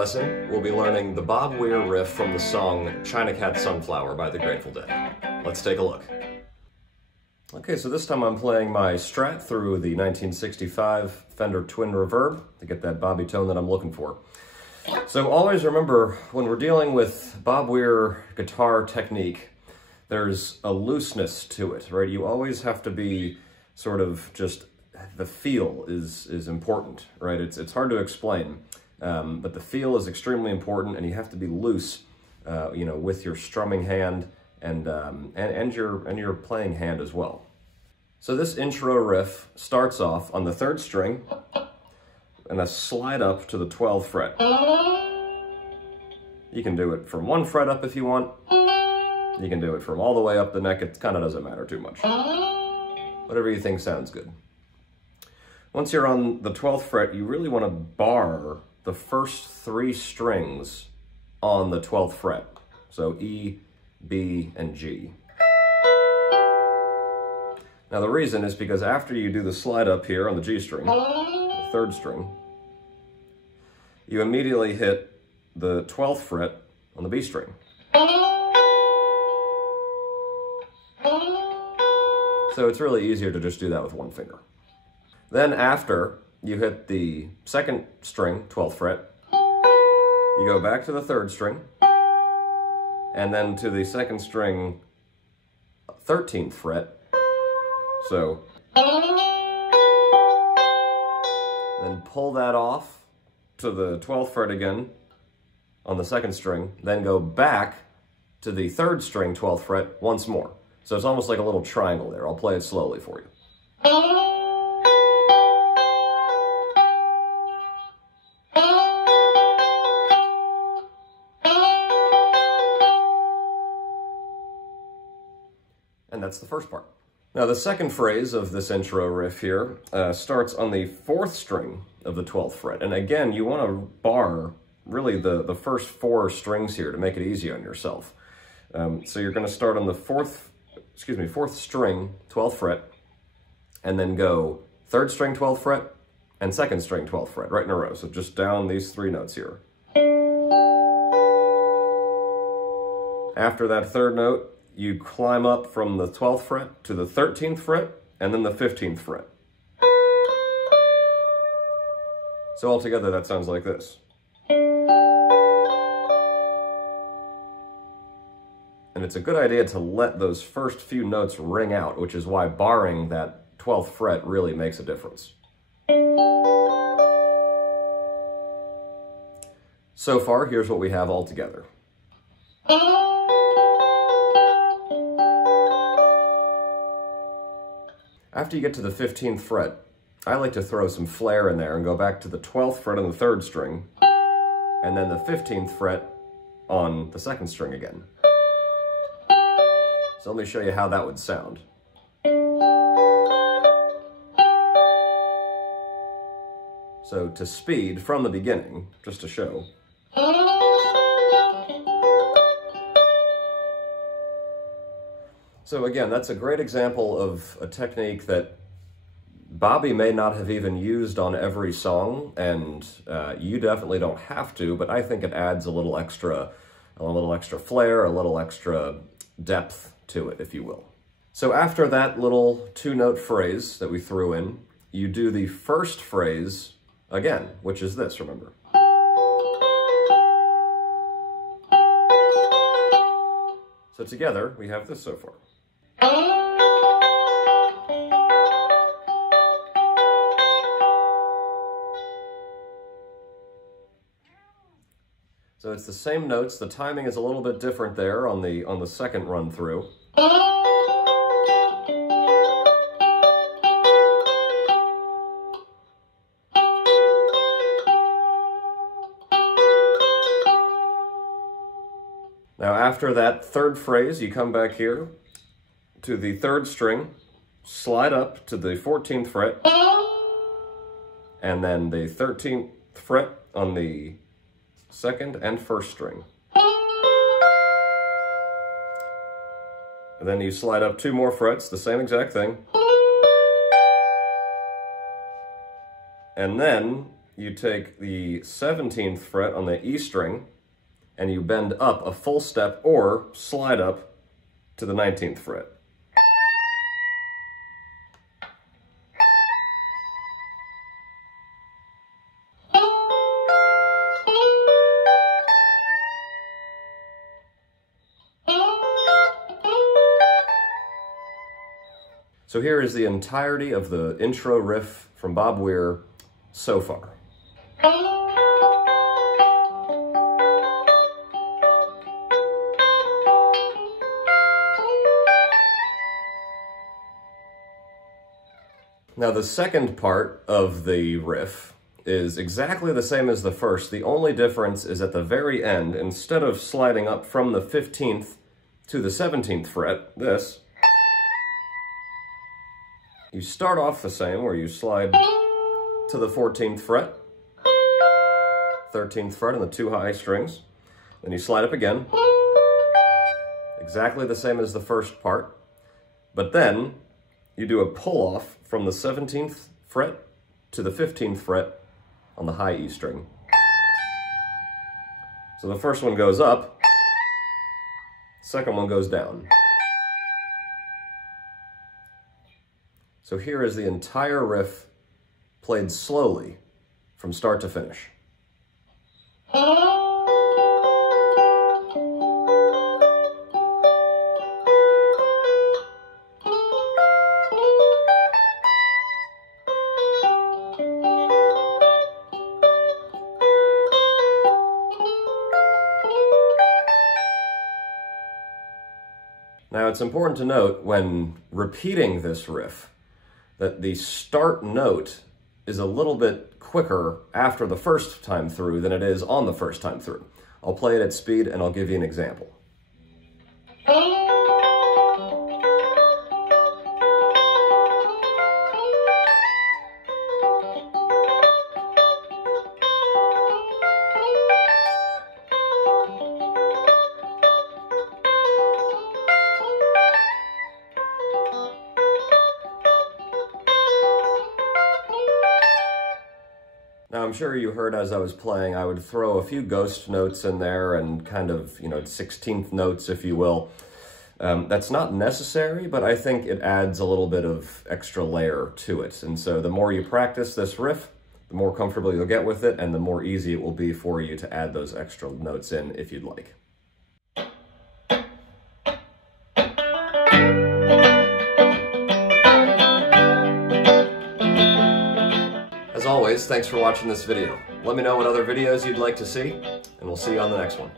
lesson, we'll be learning the Bob Weir riff from the song China Cat Sunflower by the Grateful Dead. Let's take a look. Okay, so this time I'm playing my Strat through the 1965 Fender Twin Reverb to get that bobby tone that I'm looking for. So always remember, when we're dealing with Bob Weir guitar technique, there's a looseness to it, right? You always have to be sort of just, the feel is important, right? It's hard to explain, but the feel is extremely important, and you have to be loose, you know, with your strumming hand and your playing hand as well. So this intro riff starts off on the 3rd string and a slide up to the 12th fret. You can do it from 1 fret up if you want. You can do it from all the way up the neck. It kind of doesn't matter too much. Whatever you think sounds good. Once you're on the 12th fret, you really want to bar the first 3 strings on the 12th fret. So E, B, and G. Now the reason is because after you do the slide up here on the G string, the 3rd string, you immediately hit the 12th fret on the B string. So it's really easier to just do that with 1 finger. Then after you hit the 2nd string, 12th fret, you go back to the 3rd string, and then to the 2nd string, 13th fret. So then pull that off to the 12th fret again on the 2nd string, then go back to the 3rd string, 12th fret once more. So it's almost like a little triangle there. I'll play it slowly for you. And that's the first part. Now the second phrase of this intro riff here starts on the 4th string of the 12th fret. And again, you want to bar really the first 4 strings here to make it easy on yourself. So you're going to start on the 4th string, 12th fret, and then go 3rd string, 12th fret, and 2nd string, 12th fret, right in a row. So just down these 3 notes here. After that 3rd note, you climb up from the 12th fret to the 13th fret, and then the 15th fret. So altogether, that sounds like this. And it's a good idea to let those first few notes ring out, which is why barring that 12th fret really makes a difference. So far, here's what we have all together. After you get to the 15th fret, I like to throw some flair in there and go back to the 12th fret on the 3rd string, and then the 15th fret on the 2nd string again. So let me show you how that would sound. So to speed from the beginning, just to show. So again, that's a great example of a technique that Bobby may not have even used on every song, and you definitely don't have to, but I think it adds a little extra flair, a little extra depth to it, if you will. So after that little 2-note phrase that we threw in, you do the first phrase again, which is this, remember. So together, we have this so far. So it's the same notes. The timing is a little bit different there on the 2nd run through. Now after that 3rd phrase, you come back here to the 3rd string, slide up to the 14th fret, and then the 13th fret on the 2nd and 1st string. And then you slide up 2 more frets, the same exact thing. And then you take the 17th fret on the E string and you bend up a full step or slide up to the 19th fret. So here is the entirety of the intro riff from Bob Weir so far. Now the second part of the riff is exactly the same as the first. The only difference is at the very end, instead of sliding up from the 15th to the 17th fret, you start off the same, where you slide to the 14th fret, 13th fret on the two high strings, then you slide up again, exactly the same as the first part, but then you do a pull-off from the 17th fret to the 15th fret on the high E string. So the first one goes up, second one goes down. So here is the entire riff played slowly from start to finish. Now it's important to note when repeating this riff that the start note is a little bit quicker after the first time through than it is on the first time through. I'll play it at speed and I'll give you an example. Now, I'm sure you heard as I was playing, I would throw a few ghost notes in there and kind of, 16th notes, if you will. That's not necessary, but I think it adds a little bit of extra layer to it. And so the more you practice this riff, the more comfortable you'll get with it, and the more easy it will be for you to add those extra notes in if you'd like. As always, thanks for watching this video. Let me know what other videos you'd like to see, and we'll see you on the next one.